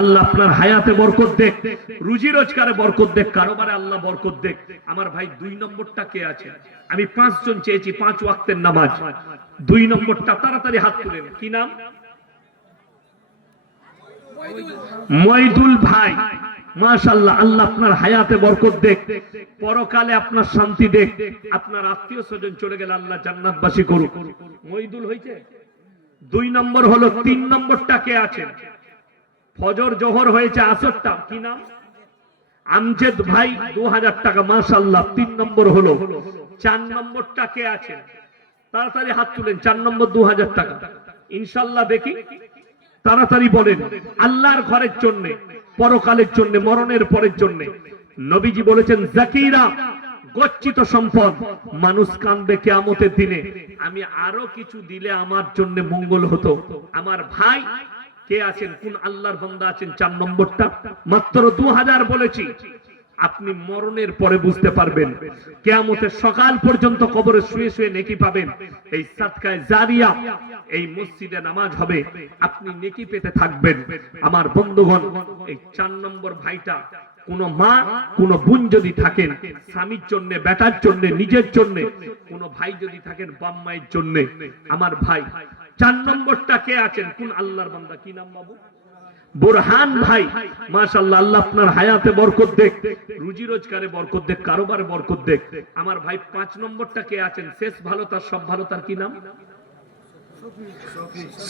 আল্লাহ আপনার হায়াতে বরকত দেখ, রুজি রোজগারে বরকত দেখ, কারোবারে আল্লাহ বরকত দেখ। আমার ভাই 2 নম্বরটা কে আছে? আমি 5 জন চেয়েছি, 5 ওয়াক্তের নামাজ। 2 নম্বরটা তাড়াতাড়ি হাত তুলেন। কি নাম? মইদুল ভাই। মাশাআল্লাহ, আল্লাহ আপনার হায়াতে বরকত দেখ, পরকালে আপনার শান্তি দেখ, আপনার আত্মীয় স্বজন চলে গেলে আল্লাহ জান্নাতবাসী করুক। মইদুল হইছে। 2 নম্বর হলো। 3 নম্বরটা কে আছে? ফজর জোহর হয়েছে, আসরটা কি নাম? আমজেদ ভাই, 2000 টাকা। মাশাআল্লাহ, 3 নম্বর হলো। 4 নম্বরটা কে আছে? তাড়াতাড়ি হাত তুলেন। 4 নম্বর 2000 টাকা ইনশাআল্লাহ। দেখি তাড়াতাড়ি বলেন। আল্লাহর ঘরের জন্য, পরকালের জন্য, মরণের পরের জন্য। নবীজি বলেছেন জাকিরা গচ্ছিত সম্পদ, মানুষ কাঁদবে কিয়ামতের দিনে। আমি আরো কিছু দিলে আমার জন্য মঙ্গল হতো। আমার ভাই কে আছেন? কোন আল্লাহর বান্দা আছেন? 4 নম্বরটা মাত্র 2000 বলেছি। আপনি মরণের পরে বুঝতে পারবেন, কিয়ামতের সকাল পর্যন্ত কবরে শুয়ে শুয়ে নেকি পাবেন। এই সাদকায়ে জারিয়া, এই মসজিদে নামাজ হবে, আপনি নেকি পেতে থাকবেন। আমার বন্ধুগণ, এই 4 নম্বর ভাইটা, কোন মা কোন বোন যদি থাকেন, স্বামীর জন্য, বেটার জন্য, নিজের জন্য, কোন ভাই যদি থাকেন, বাপ মায়ের জন্য, আমার ভাই 4 নম্বরটা কে আছেন? কোন আল্লাহর বান্দা? কি নাম বাবু? বুরহান ভাই। মাশাআল্লাহ, আল্লাহ আপনার হায়াতে বরকত দেখ, রুজি রোজগারে বরকত দেখ, কারোবারে বরকত দেখ। আমার ভাই 5 নম্বরটা কে আছেন? শেষ ভালো তার সব ভালো, তার কি নাম?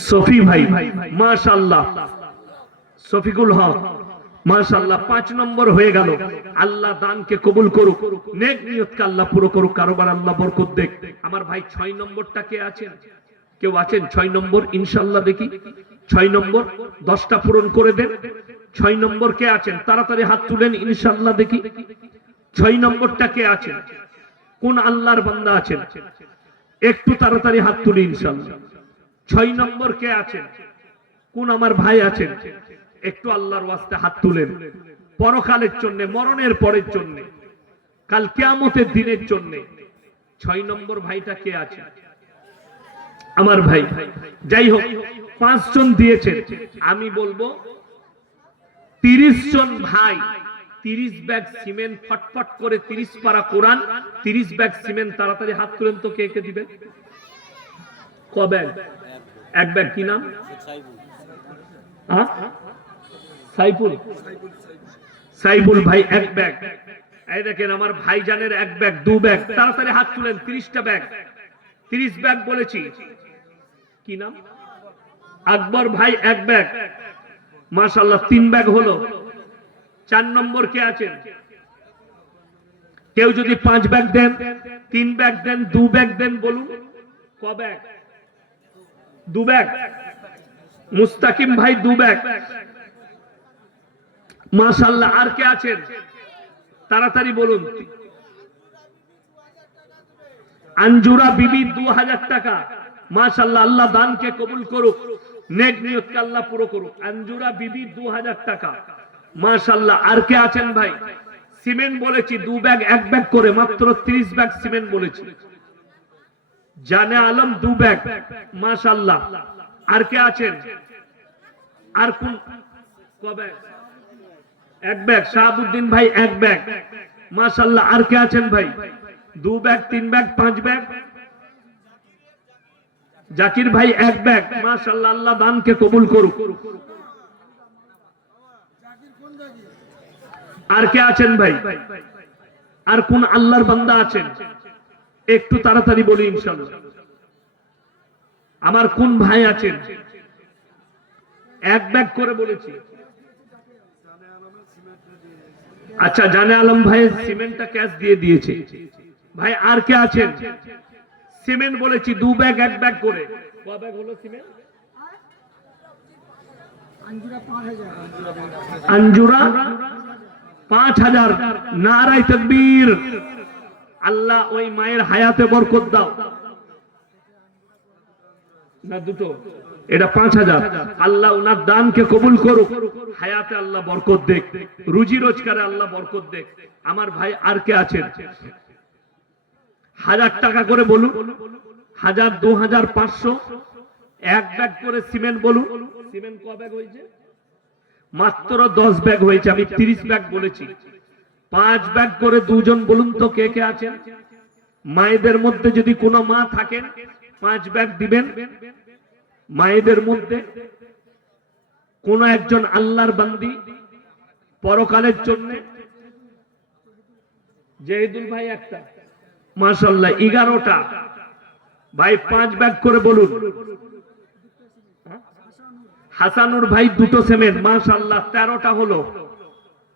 শফি ভাই। মাশাআল্লাহ, শফিকুল হক। মাশাআল্লাহ, 5 নম্বর হয়ে গেল। আল্লাহ দানকে কবুল করুক, নেক নিয়তকে আল্লাহ পুরো করুক, কারোবার আল্লাহ বরকত দেখ। আমার ভাই 6 নম্বরটা কে আছেন? কেউ আছেন 6 নম্বর? ইনশাআল্লাহ দেখি 6 নম্বর 10টা পূরণ করে দেন। 6 নম্বর কে আছেন? তাড়াতাড়ি হাত তুলেন ইনশাআল্লাহ দেখি। 6 নম্বরটা কে আছেন? কোন আল্লাহর বান্দা আছেন? একটু তাড়াতাড়ি হাত তুলি ইনশাআল্লাহ। 6 নম্বর কে আছেন? কোন আমার ভাই আছেন? একটু আল্লাহর ওয়াস্তে হাত তুলেন। পরকালের জন্য, মরণের পরের জন্য, কাল কিয়ামতের দিনের জন্য 6 নম্বর ভাইটা কে আছে? আমার ভাই। যাই হোক, 5 জন দিয়েছেন। আমি বলবো 30 জন ভাই 30 ব্যাগ সিমেন্ট, ফটফট করে 30 পারা কোরআন, 30 ব্যাগ সিমেন্ট। তাড়াতাড়ি হাত তুলেন তো, কে কে দিবেন? ক ব্যাগ? 1 ব্যাগ। কি নাম? সাইফুল। সাইফুল ভাই 1 ব্যাগ। এই দেখেন আমার ভাইজানের 1 ব্যাগ, 2 ব্যাগ। তাড়াতাড়ি হাত তুলেন। 30টা ব্যাগ, 30 ব্যাগ বলেছি। কি নাম? আকবর ভাই 1 ব্যাগ। মাশাআল্লাহ, 3 ব্যাগ হলো। 4 নম্বর কে আছেন? কেউ যদি 5 ব্যাগ দেন, 3 ব্যাগ দেন, 2 ব্যাগ দেন, বলুন ক ব্যাগ? 2 ব্যাগ। মুস্তাকিম ভাই 2 ব্যাগ। মাশাআল্লাহ, আর কে আছেন? তাড়াতাড়ি বলুন। আঞ্জুরা বিবি 2000 টাকা। মাশাআল্লাহ, আল্লাহ দানকে কবুল করুক, নেক নিয়তকে আল্লাহ পুরো করুক। আঞ্জুরা বিবি 2000 টাকা। মাশাআল্লাহ, আর কে আছেন ভাই? সিমেন্ট বলেছি 2 ব্যাগ, 1 ব্যাগ করে, মাত্র 30 ব্যাগ সিমেন্ট বলেছি। জানে আলম 2 ব্যাগ। মাশাআল্লাহ, আর কে আছেন? আর কোন? ক ব্যাগ? 1 ব্যাগ। শাহাবুদ্দিন ভাই 1 ব্যাগ। মাশাআল্লাহ, আর কে আছেন ভাই? 2 ব্যাগ, 3 ব্যাগ, 5 ব্যাগ। জাকির ভাই 1 ব্যাগ। মাশাআল্লাহ, আল্লাহ দানকে কবুল করুক। আর কে আছেন ভাই? আর কোন আল্লাহর বান্দা আছেন? একটু তাড়াতাড়ি বলি ইনশাআল্লাহ। আমার কোন ভাই আছেন? 1 ব্যাগ করে বলেছি। আচ্ছা, জানে আলম ভাই সিমেন্টটা ক্যাশ দিয়ে দিয়েছে ভাই। আর কে আছেন? সিমেন্ট বলেছি 2 ব্যাগ, 1 ব্যাগ করে। ক ব্যাগ হলো সিমেন্ট? আঞ্জুরা 5000। নারায়ে তাকবীর। আল্লাহ ওই মায়ের হায়াতে বরকত দাও। না, দুটো। এটা 5000। আল্লাহ ওনার দানকে কবুল করুক, হায়াতে আল্লাহ বরকত দেখ, রুজি রোজগারে আল্লাহ বরকত দেখ। আমার ভাই আর কে আছেন? 1000 টাকা করে বলুন। 1000, 2500, 1 ব্যাগ করে সিমেন্ট বলুন। সিমেন্ট ক ব্যাগ হয়েছে? মাত্র 10 ব্যাগ হয়েছে, আমি 30 ব্যাগ বলেছি। 5 ব্যাগ করে দুজন বলুন তো কে কে আছেন? মায়েদের মধ্যে যদি কোনো মা থাকেন 5 ব্যাগ দিবেন। মায়েদের মধ্যে কোন একজন আল্লাহর বান্দি পরকালের জন্য, জহিদুল ভাই একটা, মাশাআল্লাহ 11টা ভাই 5 ব্যাগ করে বলুন। হাসানুর ভাই 2টো সিমেন্ট, মাশাআল্লাহ 13টা হলো।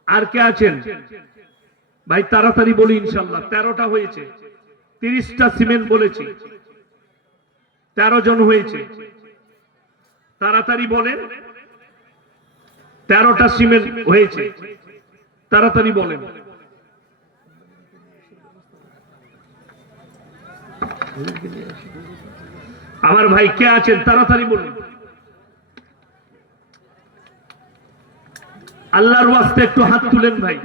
আর কে আছেন ভাই? তাড়াতাড়ি বলি, ইনশাআল্লাহ 13টা হয়েছে। 30টা সিমেন্ট বলেছি, 13 জন হয়েছে। তাড়াতাড়ি বলেন, 13টা সিমেন্ট হয়েছে, তাড়াতাড়ি বলেন। আমার ভাই কে আছেন তাড়াতাড়ি বলুন। আল্লাহর ওয়াস্তে একটু হাত তুলেন ভাই।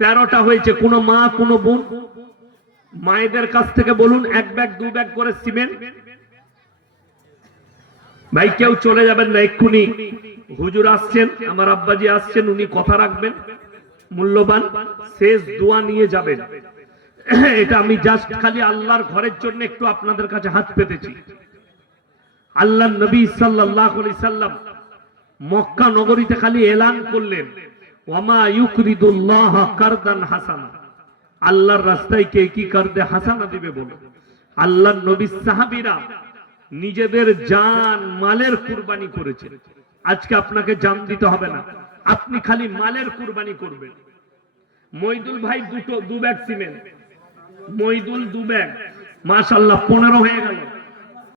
13টা হয়েছে। কোন মা কোন বোন, মায়েদের কাছ থেকে বলুন 1 ব্যাগ 2 ব্যাগ করে সিমেন্ট। ভাই কেউ চলে যাবেন না, এক্ষুনি হুজুর আসছেন, আমার আব্বাজি আসছেন, উনি কথা রাখবেন মূল্যবান, শেষ দোয়া নিয়ে যাবেন। এটা আমি জাস্ট খালি আল্লাহর ঘরের জন্য একটু আপনাদের কাছে হাত পেতেছি। আল্লাহর নবী সাল্লাল্লাহু আলাইহি সাল্লাম মক্কা নগরীতে খালি এলান করলেন, ওয়ামা ইউকরিদুল্লাহ কারদান হাসানা, আল্লাহর রাস্তায় কে কি কারদে হাসানা দিবে বলে। আল্লাহর নবী সাহাবীরা নিজেদের জান মালের কুরবানি করেছেন। আজকে আপনাকে জান দিতে হবে না, আপনি খালি মালের কুরবানি করবেন। মইদুল ভাই 2 ব্যাগ সিমেন্ট, মইদুল 2 ব্যাগ, মাশাআল্লাহ 15 হয়ে গেল।